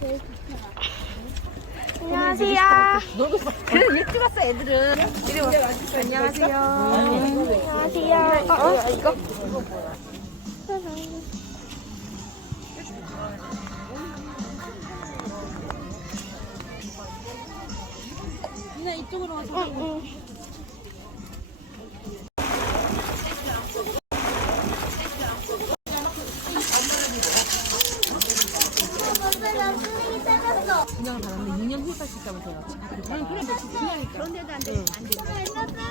제일 좋더라. 안녕하세요. 그래 일찍 왔어 애들은. 이리 와. 안녕하세요. 안녕하세요. 어, 이거? 누나 이쪽으로 와서. 응, 응. 그냥 받았는데 2년 후에 살수 있다고 해요. 응, 그래. 그냥 그런 데도 안 돼.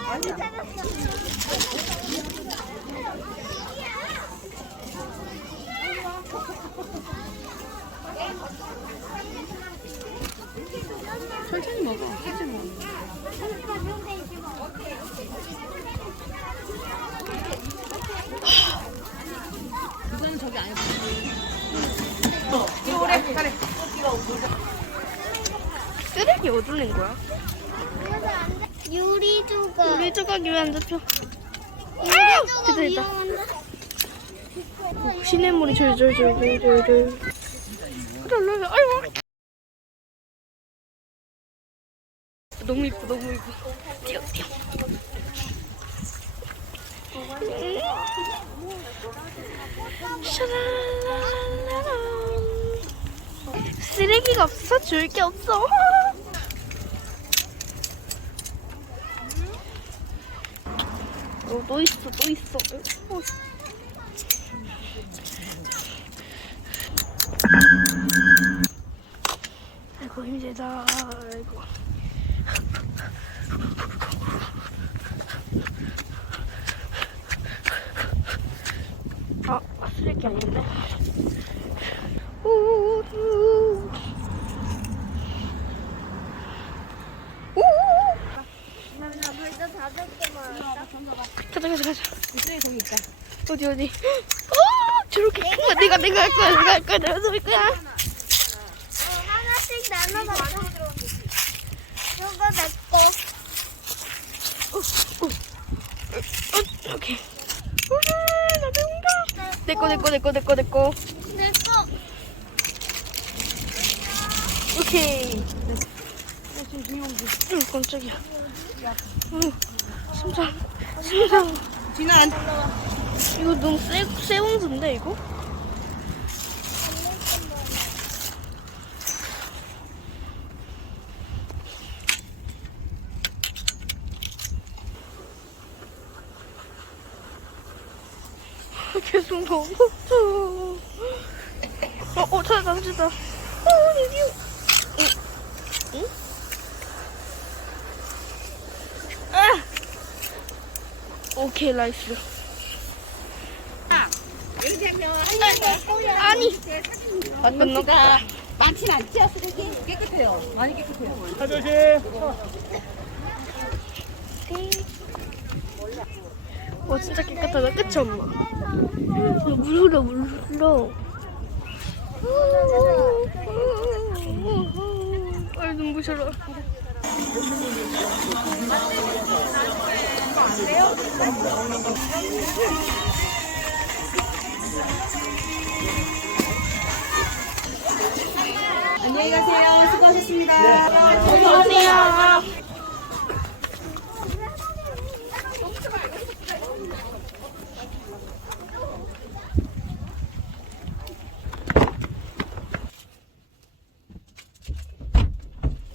안 돼. 찾았어. 천천히 먹어. 천천히 먹어. 쓰레기 어디 있는 거야? 유리 조각. 우리 조각이 왜 안 잡혀? 유리 조각 됐다, 됐다. 위험한데? 시냇물이 졸졸졸졸졸. 랄랄라, 아이고. 너무 이뻐, 너무 이뻐. 뛰어, 뛰어. 샤랄랄랄라. 쓰레기가 없어 줄 게 없어. 어, 또 있어, 또 있어. 어, 아이고 힘들다. 아이고. 아, 쓰레기 아닌데. 우우. 우우. 나 벌써 다섯 개 먹었어. 가자, 가자, 가자. 이쪽에 저기 있다. 어디, 어디. 어, 저렇게 큰 거. 내가, 내가 할 거야, 내가 할 거야, 내가 할 거야. 어, 하나씩 나눠봤어. 이거 내 거. 어, 오케이. 우와, 나 배운다. 내 거, 내 거, 내 거, 내 거, 내 거. 내 거. 오케이. 응, 깜짝이야. 응, 심장, 심장. 진아 안. 이거 너무 새, 새 홍수인데, 이거? 계속 먹었어. 어, 어, 찾았다, 찾았다. 어, 드디어. 응? 응? 오케이, 나이스. 이렇게 하면 아니, 건너가 많진 않지요 쓰레기 깨끗해요. 많이 깨끗해요. 와, 진짜 깨끗하다. 그치, 엄마? 물 흘러, 물 흘러. 아이, 눈부셔라. 안녕히 가세요. 수고하셨습니다.